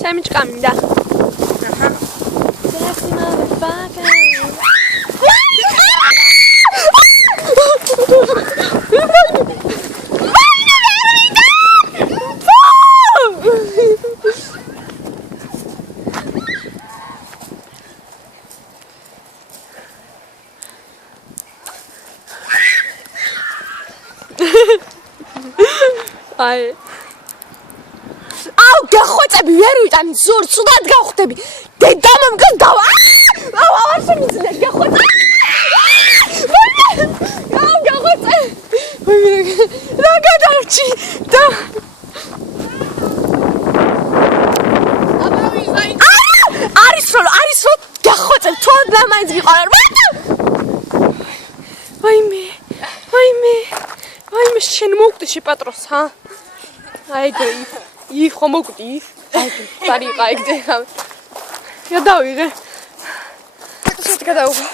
Sandwich მინდა. Ai. Au, გახვეწები ვერ ვიტანი ზორ ცუდად გავხდები. დედამამგან დავა. აუ, არ შემიძლია გახვეწე. აუ, გახვეწე. რა გადავჭი და არის რომ გახვეწე თუ და მაინც გიყარა. ვაიმე შენ მოვკვდი პატრონს ჰა? აიგე იქ ხომ მოვკვდი? აიგე დარიყა ეგდე. გადავიღე. ეს გადაუღო.